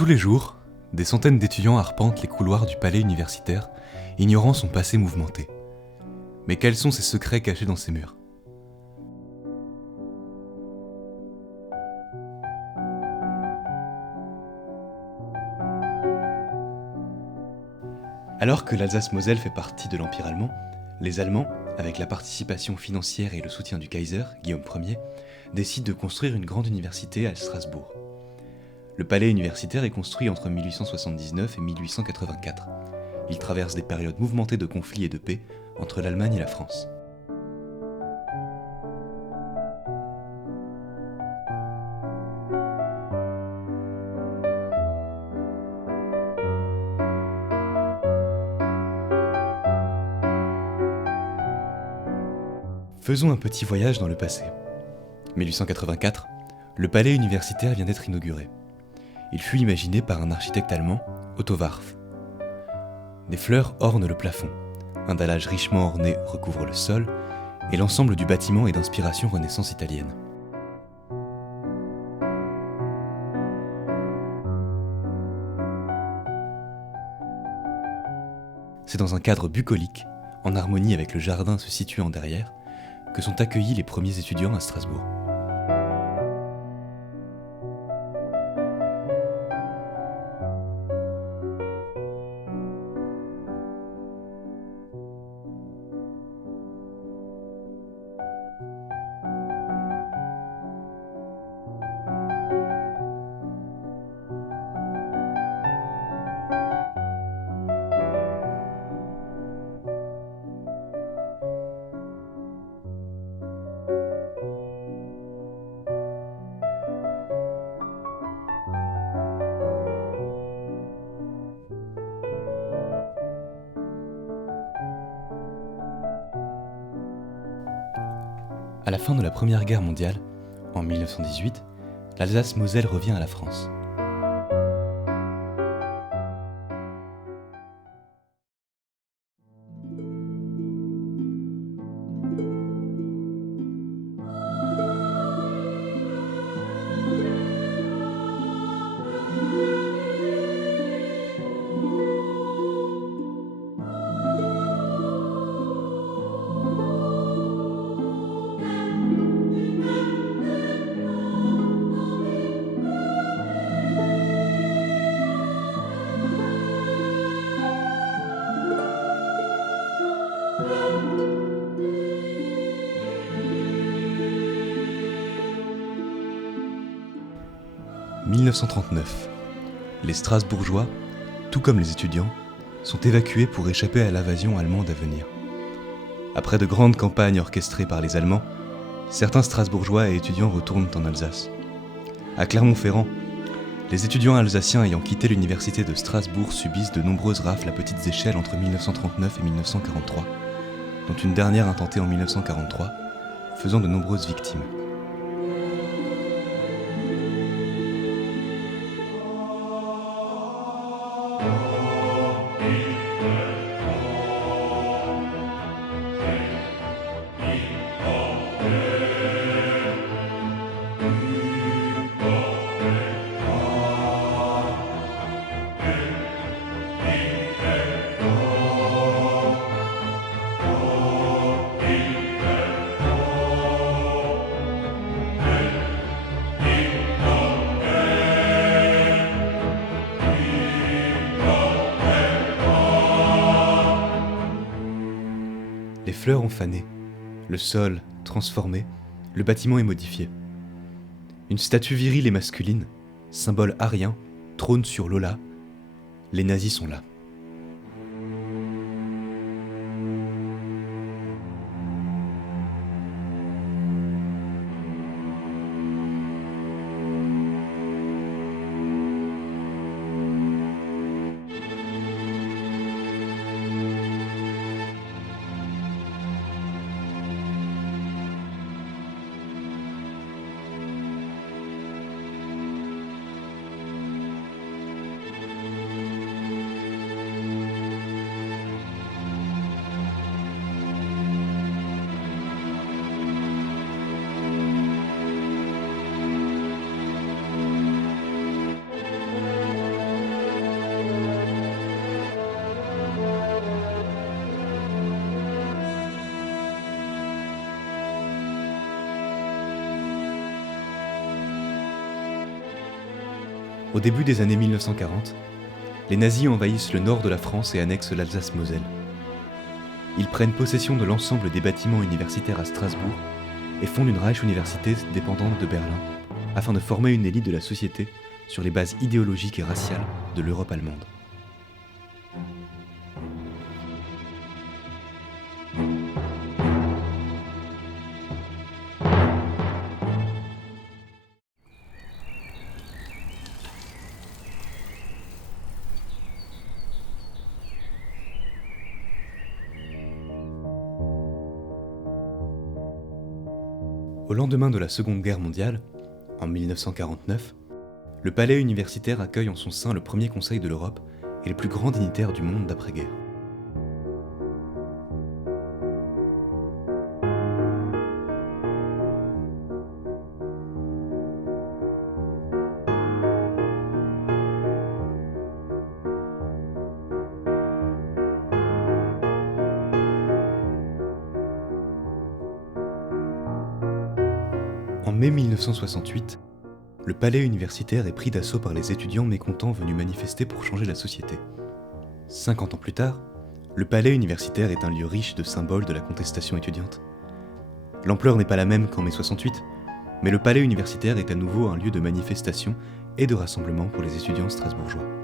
Tous les jours, des centaines d'étudiants arpentent les couloirs du palais universitaire, ignorant son passé mouvementé. Mais quels sont ces secrets cachés dans ces murs ? Alors que l'Alsace-Moselle fait partie de l'Empire allemand, les Allemands, avec la participation financière et le soutien du Kaiser, Guillaume Ier, décident de construire une grande université à Strasbourg. Le palais universitaire est construit entre 1879 et 1884. Il traverse des périodes mouvementées de conflits et de paix entre l'Allemagne et la France. Faisons un petit voyage dans le passé. 1884, le palais universitaire vient d'être inauguré. Il fut imaginé par un architecte allemand, Otto Warf. Des fleurs ornent le plafond, un dallage richement orné recouvre le sol, et l'ensemble du bâtiment est d'inspiration Renaissance italienne. C'est dans un cadre bucolique, en harmonie avec le jardin se situant derrière, que sont accueillis les premiers étudiants à Strasbourg. À la fin de la Première Guerre mondiale, en 1918, l'Alsace-Moselle revient à la France. « 1939. Les Strasbourgeois, tout comme les étudiants, sont évacués pour échapper à l'invasion allemande à venir. Après de grandes campagnes orchestrées par les Allemands, certains Strasbourgeois et étudiants retournent en Alsace. À Clermont-Ferrand, les étudiants alsaciens ayant quitté l'université de Strasbourg subissent de nombreuses rafles à petites échelles entre 1939 et 1943, dont une dernière intentée en 1943, faisant de nombreuses victimes. Les fleurs ont fané, le sol transformé, le bâtiment est modifié. Une statue virile et masculine, symbole arien, trône sur l'Ola. Les nazis sont là. Au début des années 1940, les nazis envahissent le nord de la France et annexent l'Alsace-Moselle. Ils prennent possession de l'ensemble des bâtiments universitaires à Strasbourg et fondent une Reich-Universität dépendante de Berlin, afin de former une élite de la société sur les bases idéologiques et raciales de l'Europe allemande. Au lendemain de la Seconde Guerre mondiale, en 1949, le palais universitaire accueille en son sein le premier conseil de l'Europe et les plus grands dignitaires du monde d'après-guerre. En mai 1968, le palais universitaire est pris d'assaut par les étudiants mécontents venus manifester pour changer la société. 50 ans plus tard, le palais universitaire est un lieu riche de symboles de la contestation étudiante. L'ampleur n'est pas la même qu'en mai 68, mais le palais universitaire est à nouveau un lieu de manifestation et de rassemblement pour les étudiants strasbourgeois.